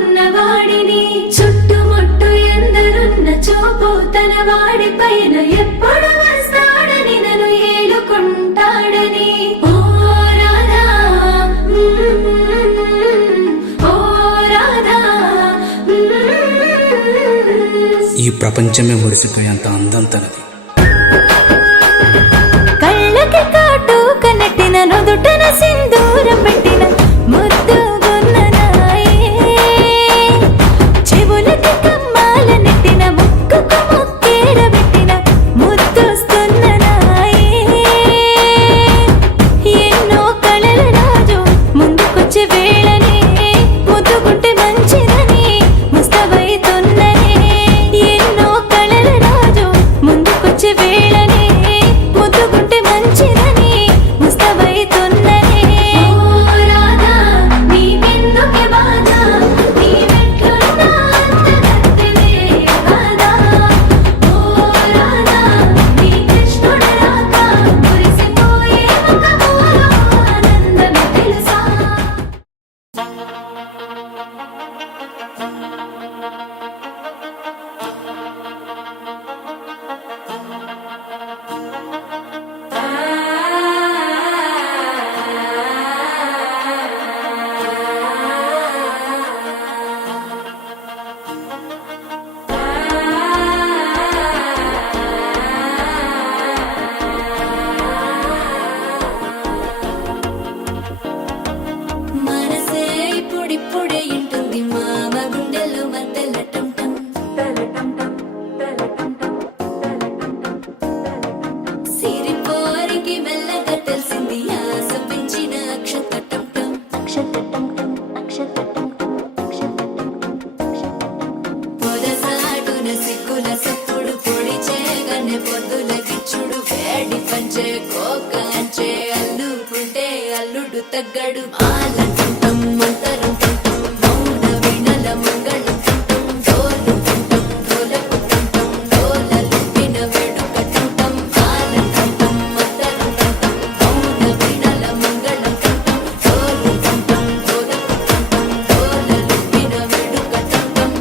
ఉన్నవాడిని చుట్టుముట్టు ఎందరున్న చూపు తన వాడి పైన ఎప్పుడు వస్తాడని నన్ను ఏలుకుంటాడని ఓ రాధా ఓ రాధా ఈ ప్రపంచమే మురిసిపోయేంత అందం తనది. కళ్ళకి కాటు కనెట్టిన నుదుటన సింధూరం పెట్టిన ముద్దుగున్న నాయే చెవులకి కమ్మాల నెట్టిన ముక్కుకు ముక్కేర పెట్టిన ముద్దొస్తున్న నాయే ఎన్నో కళల రాజు ముందుకొచ్చే వేళనే ముద్దుకుంటే మంచిదని ముస్తబైతున్ననే ఎన్నో కళల రాజు ముందుకొచ్చే వేళనే ముద్దుకుంటే మంచిదని ముస్తబైతున్ననే ఓ రాధా నీవెందుకే బాధ నీ వెంట్లున్న అందగత్తెవే కాదా ఓ రాధా నీ కృష్ణుడు రాక మురిసిపోయే ముఖములో ఆనందమే తెలుసా మనసే ఇప్పుడిప్పుడే ఇంటుంది మామ గుండెల్లో మద్దెలటం సిరిపోరికి మెల్లగా తెలిసింది ఆశ పెంచిన అక్షతటం పొదసాటున సిగ్గుల సప్పుడు పొడి చేయగానే పొద్దుల గిచ్చుడు వేడి పంచే కోక అంచే అల్లుకుంటే అల్లుడు తగ్గడు ఆలంటుంటం మంతరం టుంటం మౌన వినల మంగళం టుంటం డోలు టుంటం డోలకు టుంటం డోలలు విన వేడుక టుంటం ఆలంటుంటం మంతరం టుంటం మౌన వినల మంగళం టుంటం డోలు టుంటం డోలకు టుంటం డోలలు విన వేడుక టుంటం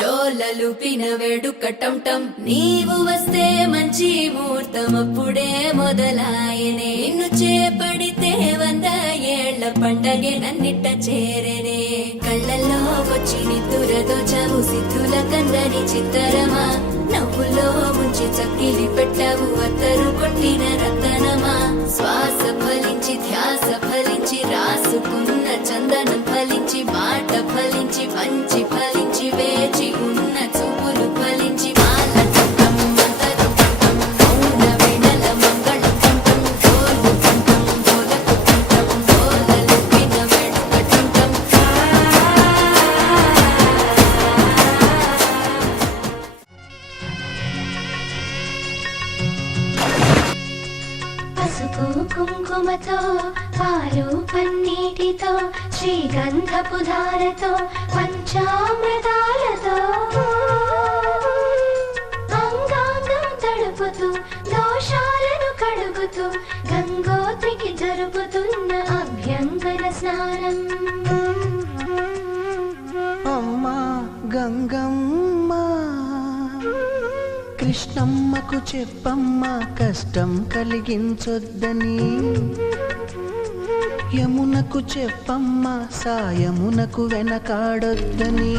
డోలలుపిన వేడుకటంటం నీవు వస్తే మంచి ముహూర్తం అప్పుడే మొదలాయనే నిన్ను చేపడితే 100 ఏళ్ల పండగే నన్నిట్ట చేరేనే కళ్ళల్లో వచ్చి నిద్దురదో చావు సిద్ధుల కందని చిత్తరమా నవ్వులో ముంచి చక్కిలి పెట్టావు అత్తరు కొట్టిన రతనమా శ్వాస ఫలించి ధ్యాస ఫలించి రాసుకున్న చందనం ఫలించి మాట ఫలించి మంచి ఫలించి వేచి ఉన్న చూపులు ఫలించి మాల టుంటం మంతరం టుంటం మౌన వినల మంగళం టుంటం డోలు టుంటం డోలకు టుంటం డోలలు విన వేడుక టుంటం పసుపు కుంకుమతో పాలు పన్నీటితో శ్రీగంధపు ధారతో పంచామృతాలతో అంగాంగం తడుపుతూ దోషాలను కడుగుతూ గంగోత్రికి జరుపుతున్న అభ్యంగన స్నానం అమ్మా గంగమ్మ కృష్ణమ్మకు చెప్పమ్మా కష్టం కలిగించొద్దని యమునకు చెప్పమ్మా సాయమునకు వెనకాడొద్దని